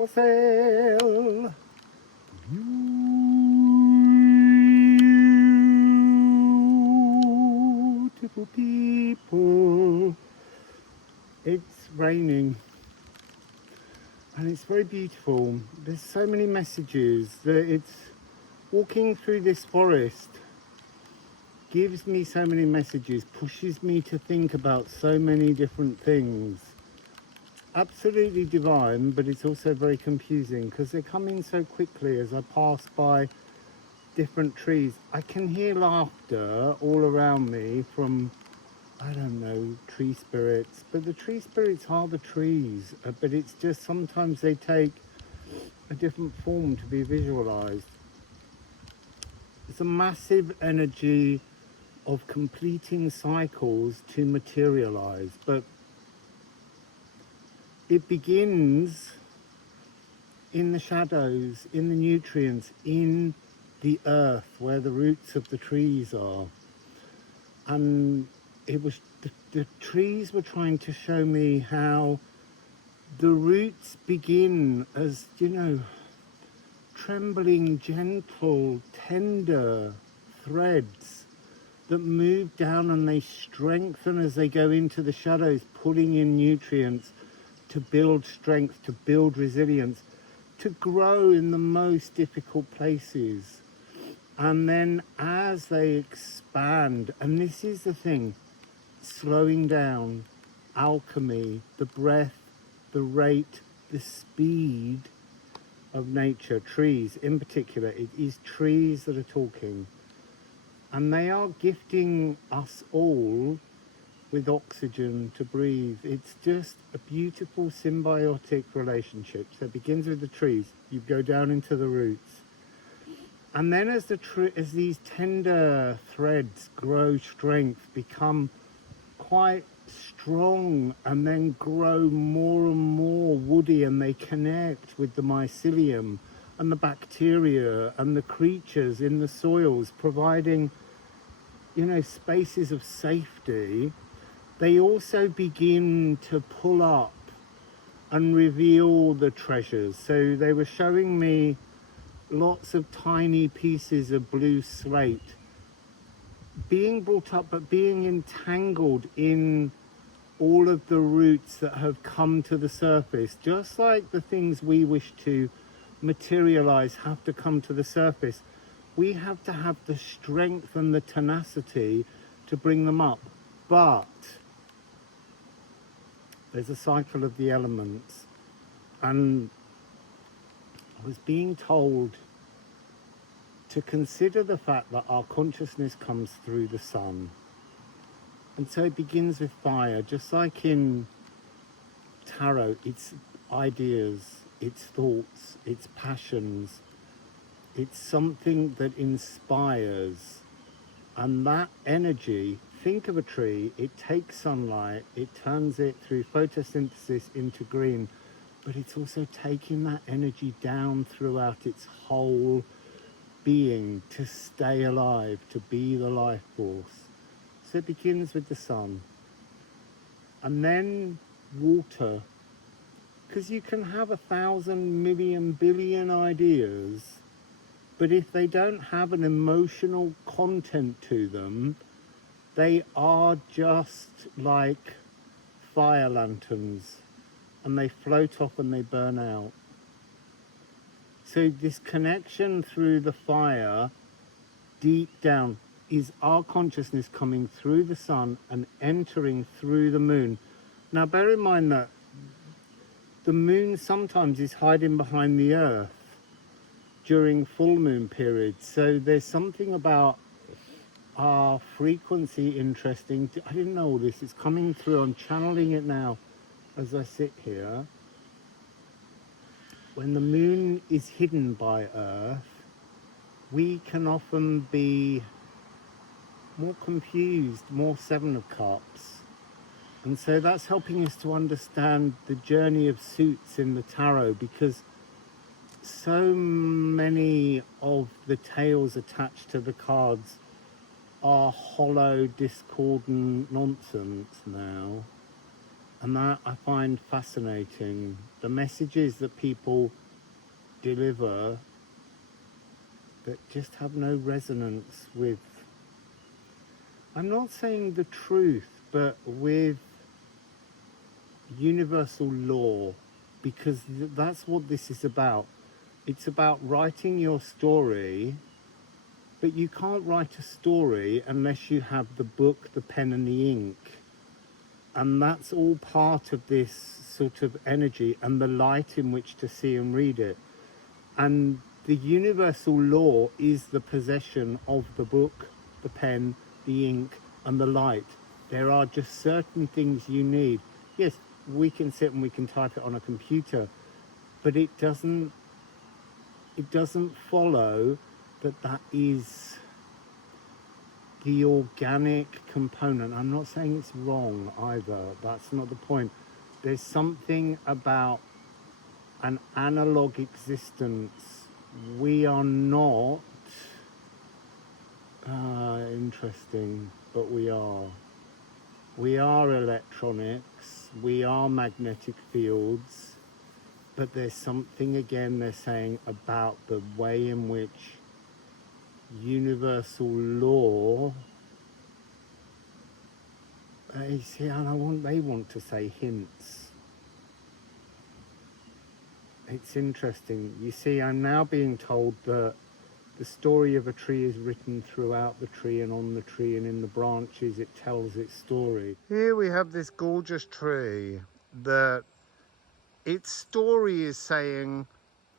Wassail. Beautiful people. It's raining and it's very beautiful. There's so many messages that it's walking through this forest gives me so many messages, pushes me to think about so many different things. Absolutely divine, but it's also very confusing because they're coming so quickly as I pass by different trees. I can hear laughter all around me from, I don't know, tree spirits, but the tree spirits are the trees, but it's just sometimes they take a different form to be visualized. It's a massive energy of completing cycles to materialize, but it begins in the shadows, in the nutrients, in the earth where the roots of the trees are. And it was the trees were trying to show me how the roots begin as, you know, trembling, gentle, tender threads that move down, and they strengthen as they go into the shadows, pulling in nutrients to build strength, to build resilience, to grow in the most difficult places. And then as they expand, and this is the thing, slowing down, alchemy, the breath, the rate, the speed of nature, trees in particular, it is trees that are talking. And they are gifting us all with oxygen to breathe. It's just a beautiful symbiotic relationship. So it begins with the trees. You go down into the roots. And then as these tender threads grow strength, become quite strong, and then grow more and more woody, and they connect with the mycelium and the bacteria and the creatures in the soils, providing, you know, spaces of safety. They also begin to pull up and reveal the treasures. So they were showing me lots of tiny pieces of blue slate being brought up, but being entangled in all of the roots that have come to the surface. Just like the things we wish to materialize have to come to the surface, we have to have the strength and the tenacity to bring them up. But there's a cycle of the elements, and I was being told to consider the fact that our consciousness comes through the sun. And so it begins with fire, just like in tarot. It's ideas, it's thoughts, it's passions, it's something that inspires. And that energy, think of a tree, it takes sunlight, it turns it through photosynthesis into green, but it's also taking that energy down throughout its whole being to stay alive, to be the life force. So it begins with the sun, and then water, because you can have 1,000 million billion ideas, but if they don't have an emotional content to them, they are just like fire lanterns, and they float off and they burn out. So this connection through the fire, deep down, is our consciousness coming through the sun and entering through the moon. Now bear in mind that the moon sometimes is hiding behind the earth during full moon periods. So there's something about our frequency interesting. I didn't know all this. It's coming through. I'm channeling it now as I sit here. When the moon is hidden by earth, we can often be more confused, more Seven of Cups. And so that's helping us to understand the journey of suits in the tarot, because so many of the tales attached to the cards are hollow, discordant nonsense now. And that I find fascinating. The messages that people deliver that just have no resonance with, I'm not saying the truth, but with universal law, because that's what this is about. It's about writing your story, but you can't write a story unless you have the book, the pen and the ink. And that's all part of this sort of energy and the light in which to see and read it. And the universal law is the possession of the book, the pen, the ink, and the light. There are just certain things you need. Yes, we can sit and we can type it on a computer, but it doesn't follow that is the organic component. I'm not saying it's wrong either. That's not the point. There's something about an analog existence. We are not interesting, but we are. We are electronics. We are magnetic fields. But there's something, again, they're saying about the way in which universal law, you see, and they want to say hints. It's interesting. You see, I'm now being told that the story of a tree is written throughout the tree and on the tree and in the branches. It tells its story. Here we have this gorgeous tree that its story is saying,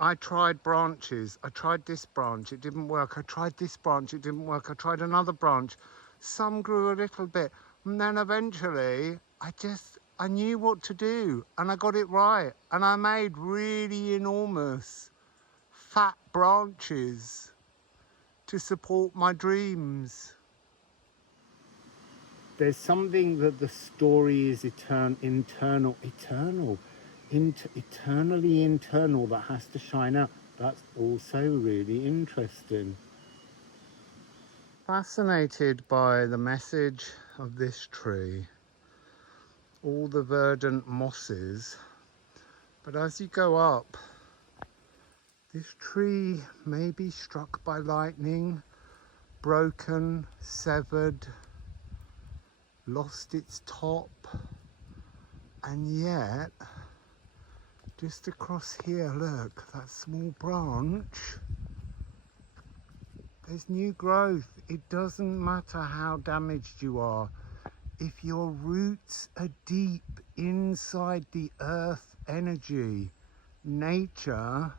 I tried branches. I tried this branch, it didn't work. I tried this branch, it didn't work. I tried another branch. Some grew a little bit. And then eventually, I knew what to do and I got it right. And I made really enormous, fat branches to support my dreams. There's something that the story is eternally internal that has to shine out. That's also really interesting. Fascinated by the message of this tree, all the verdant mosses, but as you go up, this tree may be struck by lightning, broken, severed, lost its top, and yet just across here, look, that small branch, there's new growth. It doesn't matter how damaged you are. If your roots are deep inside the earth energy, nature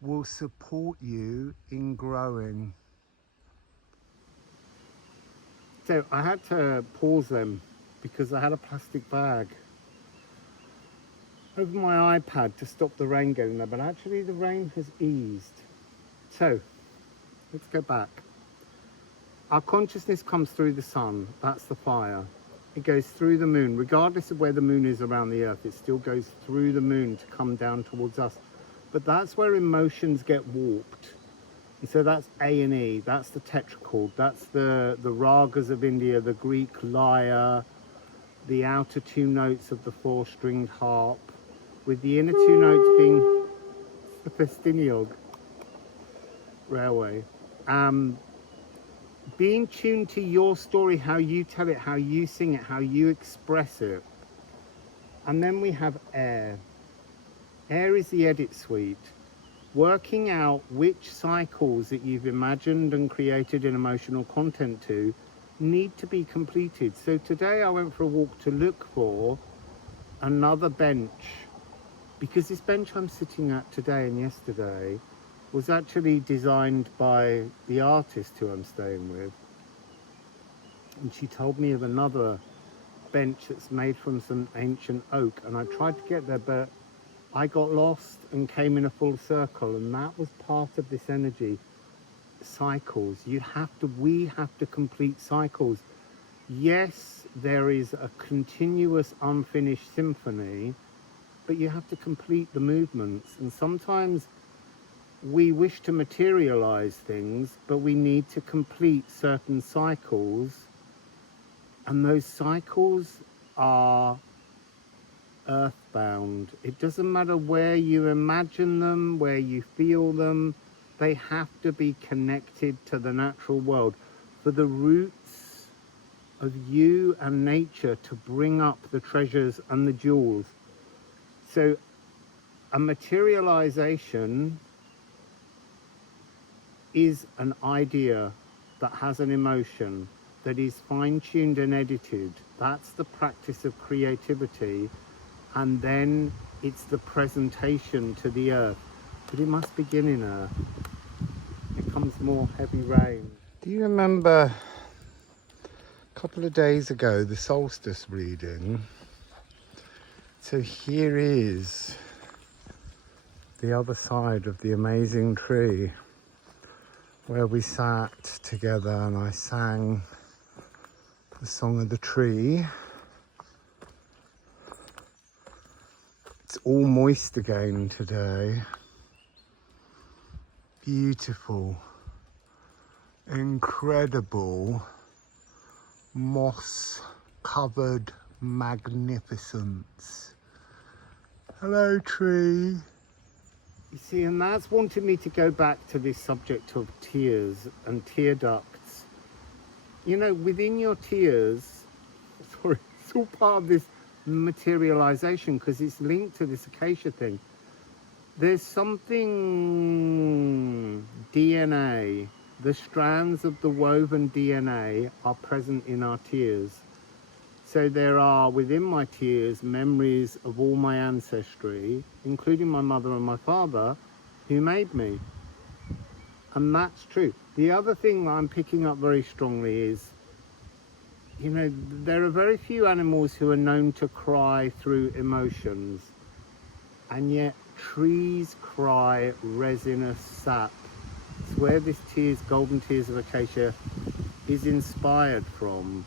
will support you in growing. So I had to pause them because I had a plastic bag over my iPad to stop the rain getting there, but actually the rain has eased. So let's go back. Our consciousness comes through the sun, that's the fire. It goes through the moon, regardless of where the moon is around the earth, it still goes through the moon to come down towards us. But that's where emotions get warped. And so that's A and E, that's the tetrachord, that's the ragas of India, the Greek lyre, the outer two notes of the four-stringed harp, with the inner two notes being the festiniog railway. Being tuned to your story, how you tell it, how you sing it, how you express it. And then we have air. Air is the edit suite. Working out which cycles that you've imagined and created in emotional content to need to be completed. So today I went for a walk to look for another bench, because this bench I'm sitting at today and yesterday was actually designed by the artist who I'm staying with. And she told me of another bench that's made from some ancient oak, and I tried to get there, but I got lost and came in a full circle, and that was part of this energy. Cycles. We have to complete cycles. Yes, there is a continuous unfinished symphony, but you have to complete the movements. And sometimes we wish to materialize things, but we need to complete certain cycles. And those cycles are earthbound. It doesn't matter where you imagine them, where you feel them, they have to be connected to the natural world for the roots of you and nature to bring up the treasures and the jewels. So a materialization is an idea that has an emotion, that is fine-tuned and edited. That's the practice of creativity. And then it's the presentation to the earth. But it must begin in earth. It comes more heavy rain. Do you remember a couple of days ago, the solstice reading? So here is the other side of the amazing tree where we sat together and I sang the song of the tree. It's all moist again today. Beautiful, incredible, moss-covered magnificence. Hello, tree. You see, and that's wanted me to go back to this subject of tears and tear ducts. You know, within your tears, sorry, it's all part of this materialization because it's linked to this acacia thing. There's something DNA, the strands of the woven DNA are present in our tears. So there are, within my tears, memories of all my ancestry, including my mother and my father, who made me. And that's true. The other thing I'm picking up very strongly is, you know, there are very few animals who are known to cry through emotions. And yet trees cry resinous sap. It's where this tears, golden tears of acacia, is inspired from.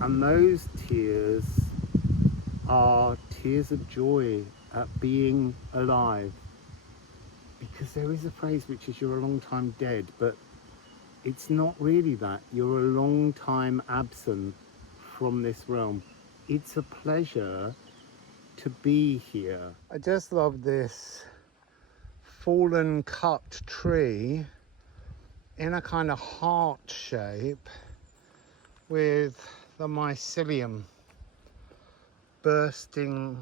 And those tears are tears of joy at being alive. Because there is a phrase which is you're a long time dead, but it's not really that. You're a long time absent from this realm. It's a pleasure to be here. I just love this fallen cut tree in a kind of heart shape with the mycelium bursting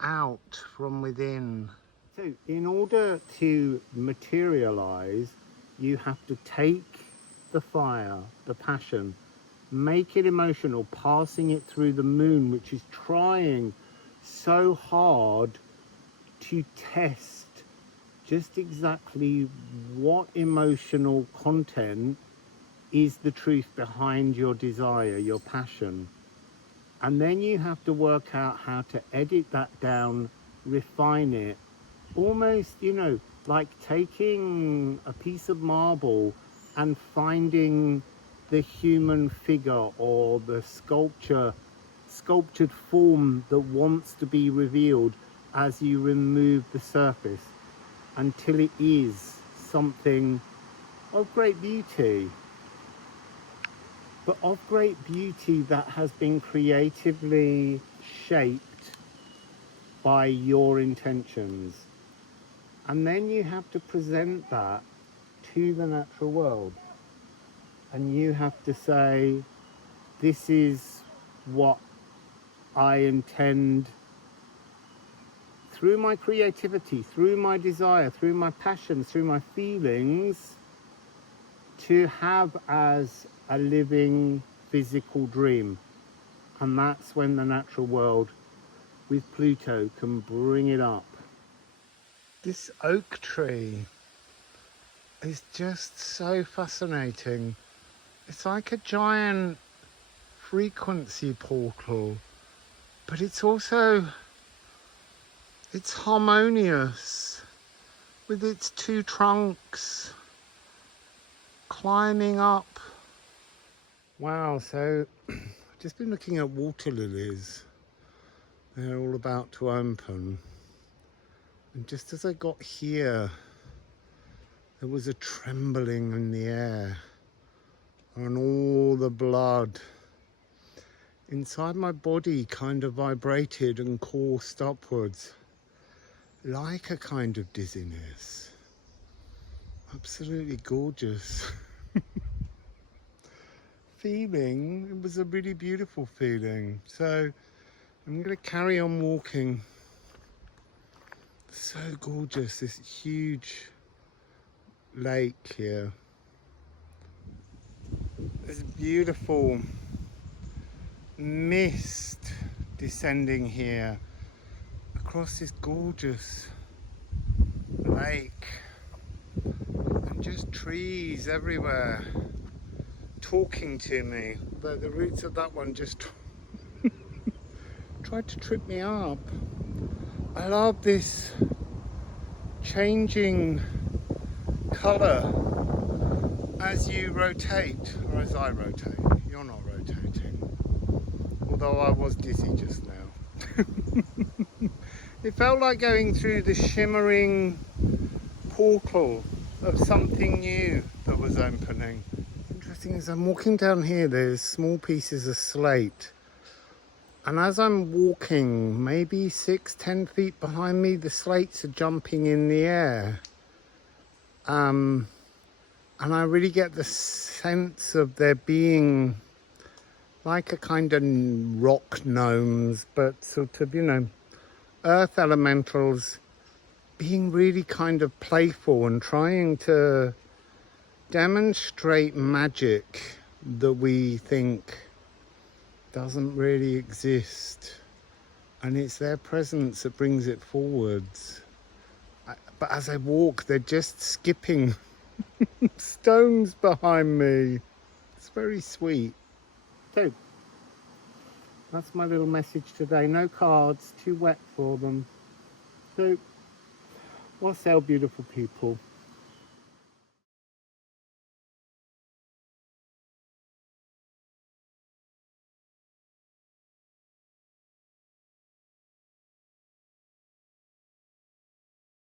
out from within. So in order to materialize, you have to take the fire, the passion, make it emotional, passing it through the moon, which is trying so hard to test just exactly what emotional content is the truth behind your desire, your passion. And then you have to work out how to edit that down, refine it, almost, you know, like taking a piece of marble and finding the human figure or the sculptured form that wants to be revealed as you remove the surface until it is something of great beauty. But of great beauty that has been creatively shaped by your intentions. And then you have to present that to the natural world. And you have to say, this is what I intend through my creativity, through my desire, through my passion, through my feelings, to have as a living physical dream. And that's when the natural world with Pluto can bring it up. This oak tree is just so fascinating. It's like a giant frequency portal, but it's harmonious with its two trunks climbing up. Wow, so I've just been looking at water lilies. They're all about to open. And just as I got here, there was a trembling in the air and all the blood inside my body kind of vibrated and coursed upwards like a kind of dizziness. Absolutely gorgeous feeling. It was a really beautiful feeling. So I'm going to carry on walking. So gorgeous, this huge lake here. There's beautiful mist descending here across this gorgeous lake, and just trees everywhere talking to me. But the roots of that one just tried to trip me up. I love this changing colour as you rotate, or as I rotate. You're not rotating, although I was dizzy just now. It felt like going through the shimmering portal of something new that was opening. Interesting, as I'm walking down here, there's small pieces of slate, and as I'm walking maybe 6-10 feet behind me, the slates are jumping in the air, and I really get the sense of there being like a kind of rock gnomes, but sort of, you know, earth elementals being really kind of playful and trying to demonstrate magic that we think doesn't really exist, and it's their presence that brings it forwards. But as I walk, they're just skipping stones behind me. It's very sweet. So that's my little message today. No cards, too wet for them. So wassail, beautiful people.